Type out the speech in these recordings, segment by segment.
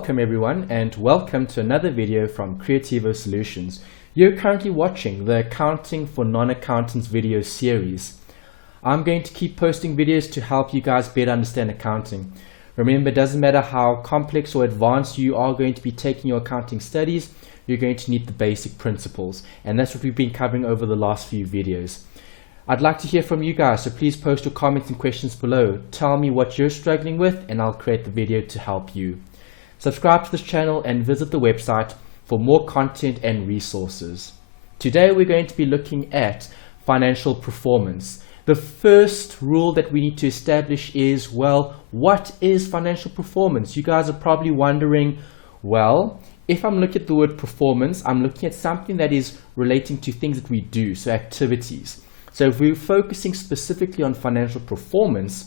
Welcome everyone, and welcome to another video from Creativo Solutions. You're currently watching the Accounting for Non-Accountants video series. I'm going to keep posting videos to help you guys better understand accounting. Remember, it doesn't matter how complex or advanced you are going to be taking your accounting studies, you're going to need the basic principles, and that's what we've been covering over the last few videos. I'd like to hear from you guys, so please post your comments and questions below. Tell me what you're struggling with and I'll create the video to help you. Subscribe to this channel and visit the website for more content and resources. Today we're going to be looking at financial performance. The first rule that we need to establish is, well, what is financial performance? You guys are probably wondering, well, if I'm looking at the word performance, I'm looking at something that is relating to things that we do, so activities. So if we're focusing specifically on financial performance,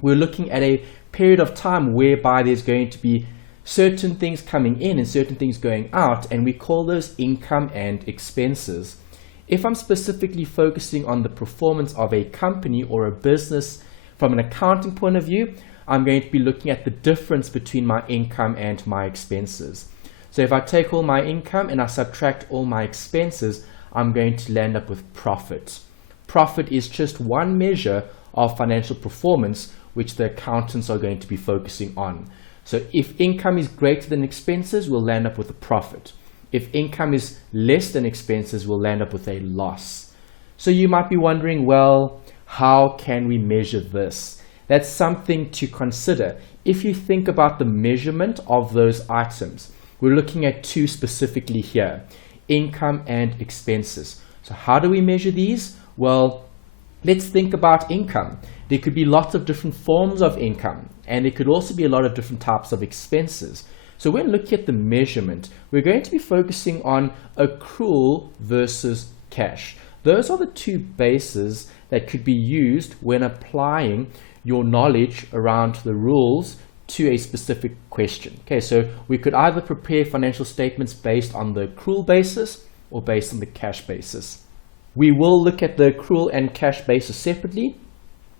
we're looking at a period of time whereby there's going to be certain things coming in and certain things going out, and we call those income and expenses. If I'm specifically focusing on the performance of a company or a business from an accounting point of view, I'm going to be looking at the difference between my income and my expenses. So if I take all my income and I subtract all my expenses, I'm going to land up with profit. Profit is just one measure of financial performance which the accountants are going to be focusing on. So if income is greater than expenses, we'll land up with a profit. If income is less than expenses, we'll land up with a loss. So you might be wondering, well, how can we measure this? That's something to consider. If you think about the measurement of those items, we're looking at two specifically here, income and expenses. So how do we measure these? Well, let's think about income. There could be lots of different forms of income, and there could also be a lot of different types of expenses. So when looking at the measurement, we're going to be focusing on accrual versus cash. Those are the two bases that could be used when applying your knowledge around the rules to a specific question. Okay, so we could either prepare financial statements based on the accrual basis or based on the cash basis. We will look at the accrual and cash basis separately,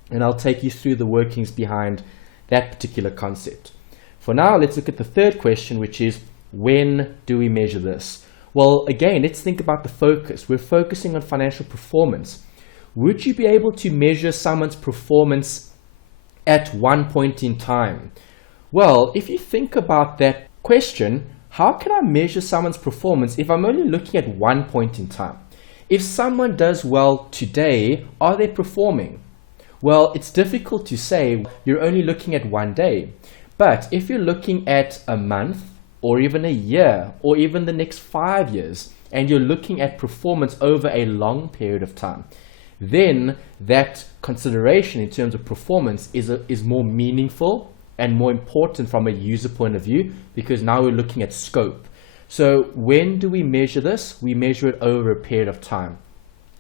and I'll take you through the workings behind that particular concept. For now, let's look at the third question, which is, when do we measure this? Well, again, let's think about the focus. We're focusing on financial performance. Would you be able to measure someone's performance at one point in time? Well, if you think about that question, how can I measure someone's performance if I'm only looking at one point in time? If someone does well today, are they performing? Well, it's difficult to say. You're only looking at one day. But if you're looking at a month or even a year or even the next 5 years, and you're looking at performance over a long period of time, then that consideration in terms of performance is more meaningful and more important from a user point of view, because now we're looking at scope. So when do we measure this? We measure it over a period of time.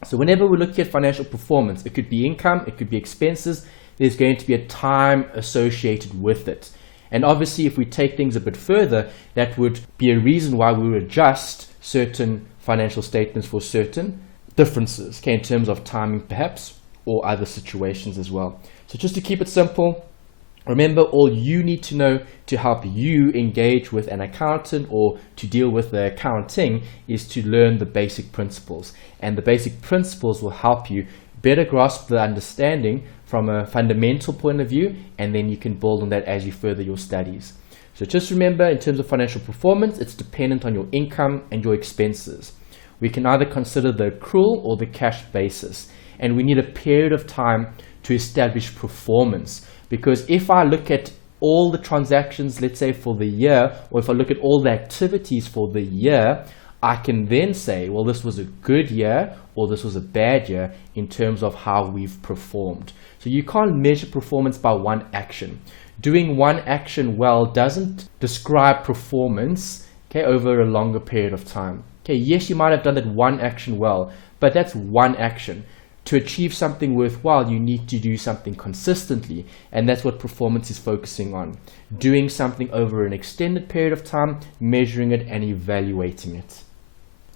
So whenever we're looking at financial performance, it could be income, it could be expenses, there's going to be a time associated with it. And obviously, if we take things a bit further, that would be a reason why we would adjust certain financial statements for certain differences, okay, in terms of timing perhaps, or other situations as well. So just to keep it simple, remember, all you need to know to help you engage with an accountant or to deal with the accounting is to learn the basic principles. And the basic principles will help you better grasp the understanding from a fundamental point of view, and then you can build on that as you further your studies. So just remember, in terms of financial performance, it's dependent on your income and your expenses. We can either consider the accrual or the cash basis, and we need a period of time to establish performance. Because if I look at all the transactions, let's say for the year, or if I look at all the activities for the year, I can then say, well, this was a good year or this was a bad year in terms of how we've performed. So you can't measure performance by one action. Doing one action well doesn't describe performance, okay, over a longer period of time. Okay, yes, you might have done that one action well, but that's one action. To achieve something worthwhile, you need to do something consistently, and that's what performance is focusing on. Doing something over an extended period of time, measuring it and evaluating it.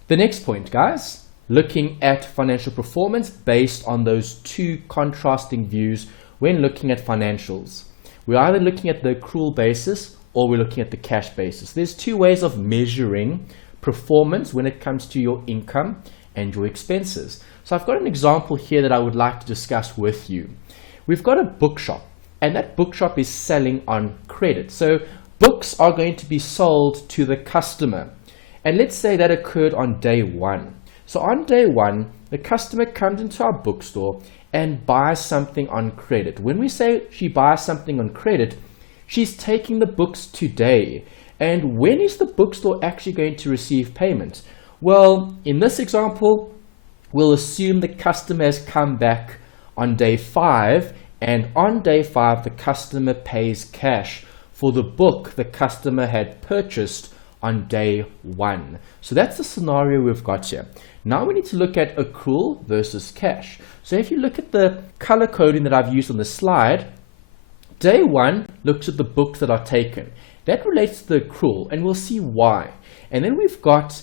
The next point, guys, looking at financial performance based on those two contrasting views when looking at financials. We're either looking at the accrual basis or we're looking at the cash basis. There's two ways of measuring performance when it comes to your income and your expenses. So I've got an example here that I would like to discuss with you. We've got a bookshop, and that bookshop is selling on credit. So books are going to be sold to the customer. And let's say that occurred on day one. So on day one, the customer comes into our bookstore and buys something on credit. When we say she buys something on credit, she's taking the books today. And when is the bookstore actually going to receive payment? Well, in this example, we'll assume the customer has come back on day 5, and on day 5, the customer pays cash for the book the customer had purchased on day 1. So that's the scenario we've got here. Now we need to look at accrual versus cash. So if you look at the color coding that I've used on the slide, day 1 looks at the books that are taken. That relates to the accrual, and we'll see why. And then we've got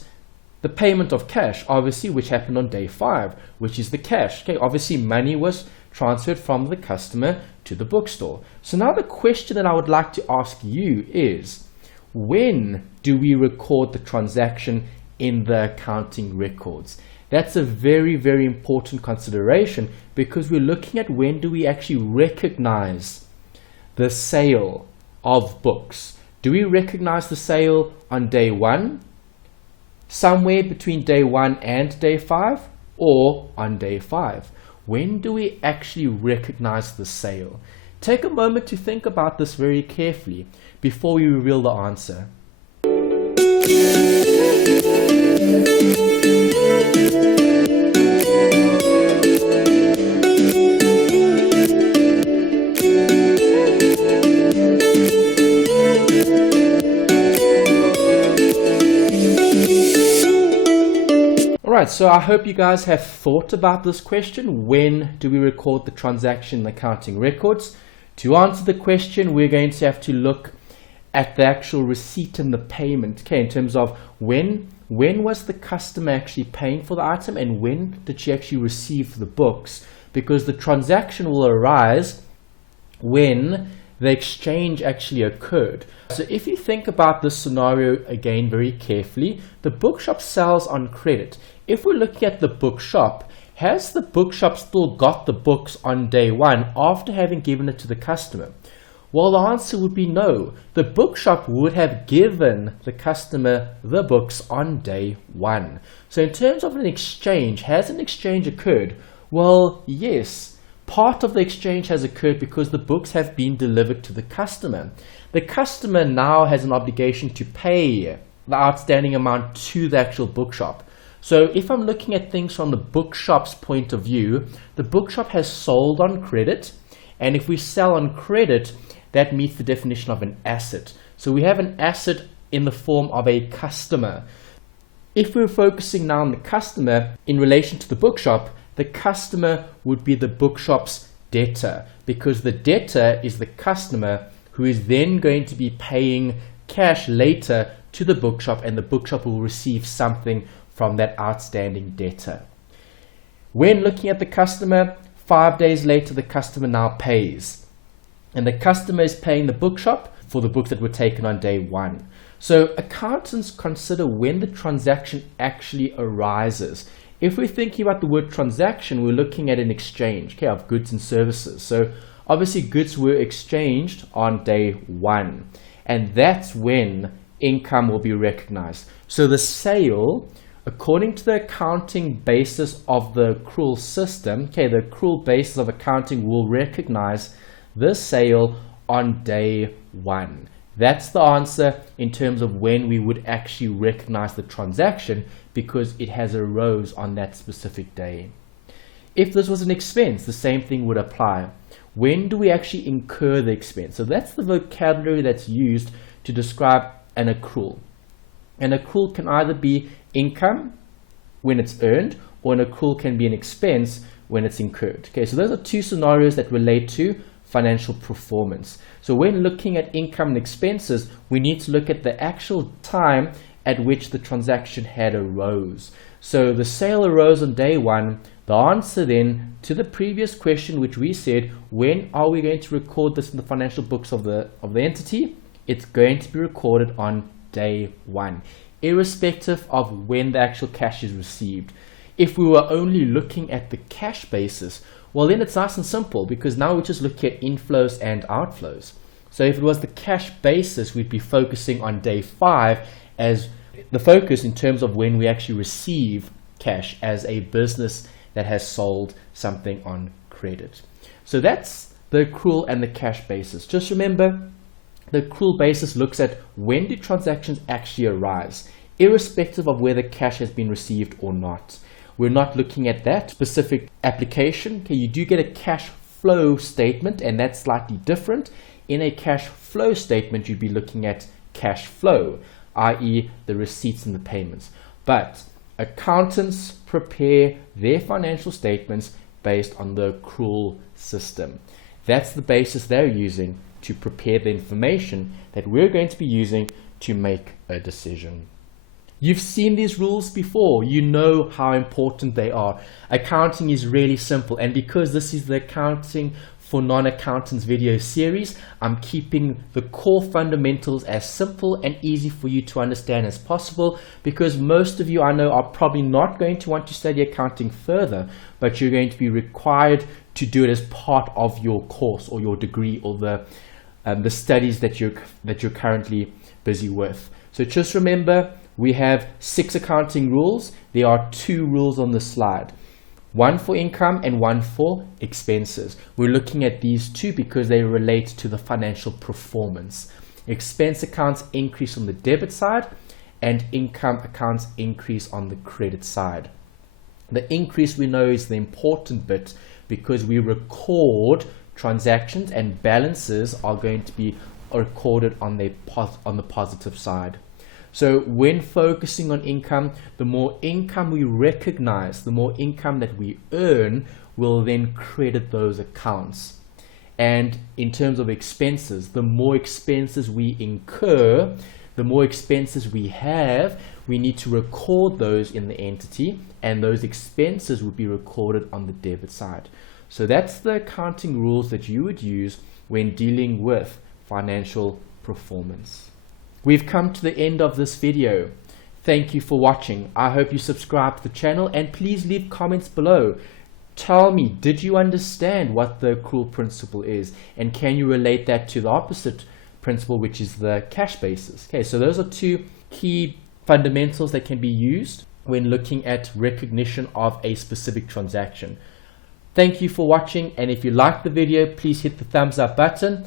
the payment of cash, obviously, which happened on day 5, which is the cash. Okay, obviously money was transferred from the customer to the bookstore. So now the question that I would like to ask you is, when do we record the transaction in the accounting records? That's a very, very important consideration, because we're looking at when do we actually recognize the sale of books. Do we recognize the sale on day 1, somewhere between day 1 and day 5, or on day 5? When do we actually recognize the sale? Take a moment to think about this very carefully before we reveal the answer. Alright, so I hope you guys have thought about this question. When do we record the transaction in the accounting records? To answer the question, we're going to have to look at the actual receipt and the payment. Okay, in terms of when was the customer actually paying for the item, and when did she actually receive the books? Because the transaction will arise when the exchange actually occurred. So if you think about this scenario again very carefully, the bookshop sells on credit. If we're looking at the bookshop, has the bookshop still got the books on day 1 after having given it to the customer? Well, the answer would be no. The bookshop would have given the customer the books on day 1. So in terms of an exchange, has an exchange occurred? Well, yes. Part of the exchange has occurred because the books have been delivered to the customer. The customer now has an obligation to pay the outstanding amount to the actual bookshop. So if I'm looking at things from the bookshop's point of view, the bookshop has sold on credit, and if we sell on credit, that meets the definition of an asset. So we have an asset in the form of a customer. If we're focusing now on the customer in relation to the bookshop, the customer would be the bookshop's debtor, because the debtor is the customer who is then going to be paying cash later to the bookshop, and the bookshop will receive something from that outstanding debtor. When looking at the customer, 5 days later the customer now pays, and the customer is paying the bookshop for the books that were taken on day 1. So accountants consider when the transaction actually arises. If we're thinking about the word transaction, we're looking at an exchange, okay, of goods and services. So obviously goods were exchanged on day 1, and that's when income will be recognized. So the sale, according to the accounting basis of the accrual system, okay, the accrual basis of accounting will recognize the sale on day 1. That's the answer in terms of when we would actually recognize the transaction, because it has arose on that specific day. If this was an expense, the same thing would apply. When do we actually incur the expense? So that's the vocabulary that's used to describe an accrual. An accrual can either be income when it's earned, or an accrual can be an expense when it's incurred. Okay, so those are two scenarios that relate to financial performance. So when looking at income and expenses, we need to look at the actual time at which the transaction had arose. So the sale arose on day 1. The answer then to the previous question, which we said, when are we going to record this in the financial books of the entity? it's going to be recorded on day 1, irrespective of when the actual cash is received. If we were only looking at the cash basis, well then it's nice and simple, because now we're just looking at inflows and outflows. So if it was the cash basis, we'd be focusing on day 5 as the focus in terms of when we actually receive cash as a business that has sold something on credit. So that's the accrual and the cash basis. Just remember, the accrual basis looks at when do transactions actually arise, irrespective of whether cash has been received or not. We're not looking at that specific application. Okay, you do get a cash flow statement, and that's slightly different. In a cash flow statement, you'd be looking at cash flow, i.e. the receipts and the payments. But accountants prepare their financial statements based on the accrual system. That's the basis they're using to prepare the information that we're going to be using to make a decision. You've seen these rules before. You know how important they are. Accounting is really simple, and because this is the Accounting for Non-Accountants video series, I'm keeping the core fundamentals as simple and easy for you to understand as possible, because most of you, I know, are probably not going to want to study accounting further, but you're going to be required to do it as part of your course or your degree or the studies that you're currently busy with. So just remember, we have 6 accounting rules. There are 2 rules on the slide. 1 for income and 1 for expenses. We're looking at these 2 because they relate to the financial performance. Expense accounts increase on the debit side, and income accounts increase on the credit side. The increase, we know, is the important bit, because we record transactions and balances are going to be recorded on the positive side. So when focusing on income, the more income we recognize, the more income that we earn, will then credit those accounts. And in terms of expenses, the more expenses we incur, the more expenses we have, we need to record those in the entity, and those expenses would be recorded on the debit side. So that's the accounting rules that you would use when dealing with financial performance. We've come to the end of this video. Thank you for watching. I hope you subscribe to the channel, and please leave comments below. Tell me, did you understand what the accrual principle is, and can you relate that to the opposite principle, which is the cash basis? Okay, so those are 2 key fundamentals that can be used when looking at recognition of a specific transaction. Thank you for watching, and if you liked the video, please hit the thumbs up button.